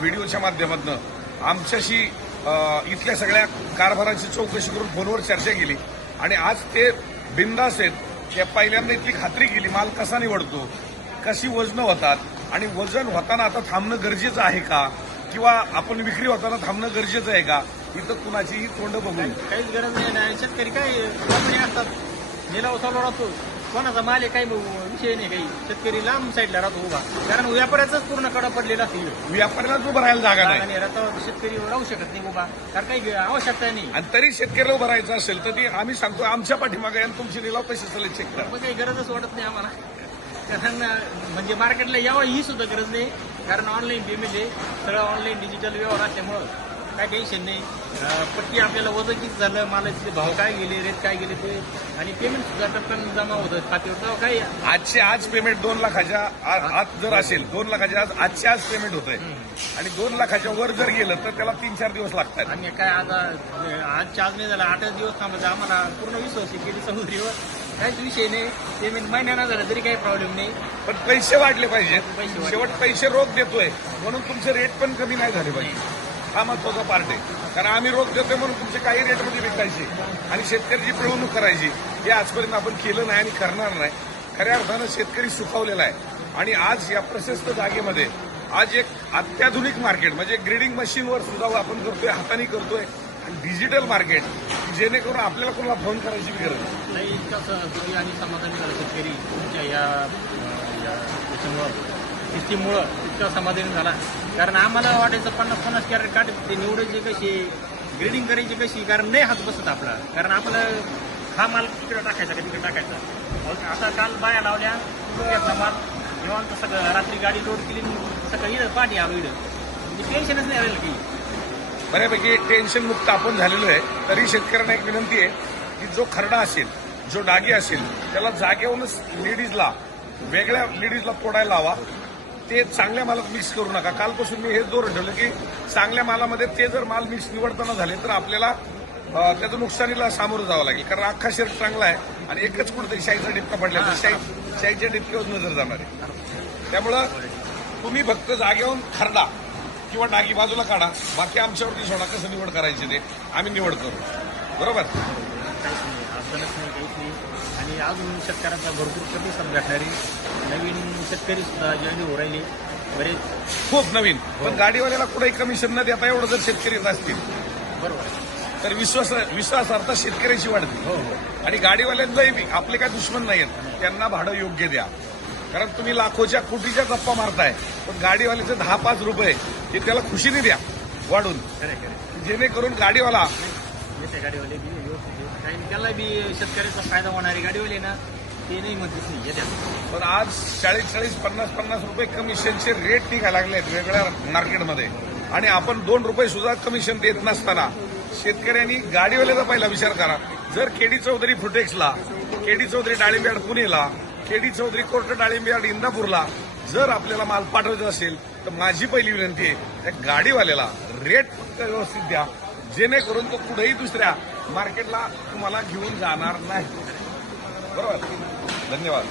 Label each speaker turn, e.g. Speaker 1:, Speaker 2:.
Speaker 1: व्हिडिओच्या माध्यमातून आमच्याशी इथल्या सगळ्या कारभाराची चौकशी करून फोनवर चर्चा केली. आणि आज ते बिंदास आहेत. त्या पहिल्यांदा इथली खात्री केली माल कसा निवडतो कशी वजनं होतात आणि वजन होताना आता थांबणं गरजेचं आहे का? किंवा आपण विक्री होताना थांबणं गरजेचं आहे का? इथं कुणाचीही तोंड बघून.
Speaker 2: काहीच गरज नाही. शेतकरी काय असतात. निलाव चालू राहतो कोणाचा माल आहे काही विषय नाही काही. शेतकरी लांब साईडला राहतो उभा. कारण व्यापाऱ्याचाच पूर्ण कडा पडलेला असतो इकडं.
Speaker 1: व्यापाऱ्यालाच उभं राहायला जागा नाही.
Speaker 2: रथावर शेतकरी राहू शकत नाही उभा. कारण काही आवश्यकता नाही.
Speaker 1: आणि तरी शेतकऱ्याला उभं राहायचं असेल तर ती आम्ही सांगतो आमच्या पाठीमागे आणि तुमचे निलाव कसे चालले चेक करा.
Speaker 2: मग काही गरजच वाटत नाही आम्हाला. कारण म्हणजे मार्केटला यावं ही सुद्धा गरज नाही. कारण ऑनलाईन पेमेंट आहे. सगळं ऑनलाईन डिजिटल व्यवहार असल्यामुळं. काय टेन्शन नाही. पट्टी आपल्याला वजन किती झालं मालाचे भाव काय गेले रेट काय गेले ते आणि पेमेंट सुद्धा टप्प्यानं जमा होतं खात्यावर तेव्हा काही
Speaker 1: आजचे आज पेमेंट दोन लाखाच्या आ- आत जर असेल दोन लाखाच्या आज आजचे आज पेमेंट होत आहे आणि दोन लाखाच्या वर जर गेलं तर त्याला तीन चार दिवस लागतात.
Speaker 2: आणि काय आता आजच्या आज नाही झाला आठच दिवस थांबायचं आम्हाला पूर्ण विश्वास आहे केली समुद्रीवर. काहीच विषय नाही. पेमेंट महिन्यानं झालं तरी काही प्रॉब्लेम नाही.
Speaker 1: पण पैसे वाढले पाहिजेत.
Speaker 2: पैसे वाढले.
Speaker 1: शेवट पैसे रोख देतोय. म्हणून तुमचे रेट पण कमी नाही झाले पाहिजे हा महत्त्वाचा पार्ट आहे. कारण आम्ही रोख देतोय म्हणून तुमचे काही रेटमध्ये विकायचे. आणि शेतकऱ्याची पिळवणूक करायची. हे आजपर्यंत आपण केलं नाही आणि करणार नाही. खऱ्या अर्थानं शेतकरी सुखावलेला आहे. आणि आज या प्रशस्त जागेमध्ये आज एक अत्याधुनिक मार्केट म्हणजे ग्रेडिंग मशीनवर सुद्धा आपण करतोय हाताने करतोय. आणि डिजिटल मार्केट जेणेकरून आपल्याला कोणाला फोन करायची गरज नाही.
Speaker 2: इतका आणि समाधानी शेतकरी तुमच्या या सिस्टीममुळं इतका समाधानी झाला. कारण आम्हाला वाटायचं पन्नास पन्नास कॅरेट काढ ते निवडायची कशी ग्रेडिंग करायची कशी कारण नाही हात बसत आपला. कारण आपलं हा माल तिकडे टाकायचा का तिकडे टाकायचा. अहो, आता काल बाया लावल्या घेतला माल निवांत सगळं रात्री गाडी लोड केली सकाळी इकडं पाठी आलो इकडं म्हणजे टेन्शनच नाही राहिलं की
Speaker 1: बऱ्यापैकी टेन्शन मुक्त आपण झालेलो आहे. तरी शेतकऱ्यांना एक विनंती आहे की जो खरडा असेल जो डागी असेल त्याला जागेवरूनच लेडीजला वेगळ्या लेडीजला पोडायला लावा. ते चांगल्या मालात मिक्स करू नका. कालपासून मी हे जोर ठेवलं की चांगल्या मालामध्ये ते जर माल मिक्स निवडताना झाले तर आपल्याला त्याचं नुकसानीला सामोरं जावं लागेल. कारण अख्खा शर्ट चांगला आहे आणि एकच कुठेतरी शाईचा डिपका पडला तर शाई शाईच्या डिपक्यावर नजर जाणार आहे. त्यामुळं तुम्ही फक्त जागेवरून खरडा किंवा डागी बाजूला काढा. बाकी आमच्यावरती सोडा कसं निवड करायची ते. आम्ही निवड करू. बरोबर?
Speaker 2: काहीच नाही अडचणच नाही काहीच नाही. आणि अजून शेतकऱ्यांचा भरपूर प्रतिसाद भेटणारी. नवीन शेतकरी सुद्धा जॉईन होऊ राहिले. बरेच.
Speaker 1: खूप नवीन. पण गाडीवाल्याला कुठेही कमिशन न देता एवढं जर शेतकरी येत असतील
Speaker 2: बरोबर.
Speaker 1: तर विश्वास विश्वासार्थ शेतकऱ्याची वाढते
Speaker 2: हो हो.
Speaker 1: आणि गाडीवाल्यांचाही आपले काय दुश्मन नाहीत त्यांना भाडं योग्य द्या. कारण तुम्ही लाखोच्या कोटीच्या गप्पा मारताय. पण गाडीवाल्याचे दहा पाच रुपये हे त्याला खुशीने द्या वाढून.
Speaker 2: खरे खरे
Speaker 1: जेणेकरून गाडीवाला
Speaker 2: येते गाडीवाले बी व्यवस्थित आहे. काही त्याला बी शेतकऱ्याचा फायदा होणारी गाडीवाले ना ते नाही म्हणतेच नाही येत्या
Speaker 1: पण आज चाळीस चाळीस पन्नास पन्नास रुपये कमिशनचे रेट निघायला लागले आहेत वेगळ्या मार्केटमध्ये आणि आपण दोन रुपये सुद्धा कमिशन देत नसताना शेतकऱ्यांनी गाडीवाल्याचा पहिला विचार करा. जर केडी चौधरी फुटेक्सला केडी चौधरी डाळिंब्याड पुणेला केडी चौधरी कोर्ट डाळिंब्याड इंदापूरला जर आपल्याला माल पाठवायचा असेल तर माझी पहिली विनंती आहे त्या गाडीवाल्याला रेट फक्त व्यवस्थित द्या. जेणेकरून तो कुठेही दुसऱ्या मार्केटला तुम्हाला घेऊन जाणार नाही. बरोबर? धन्यवाद.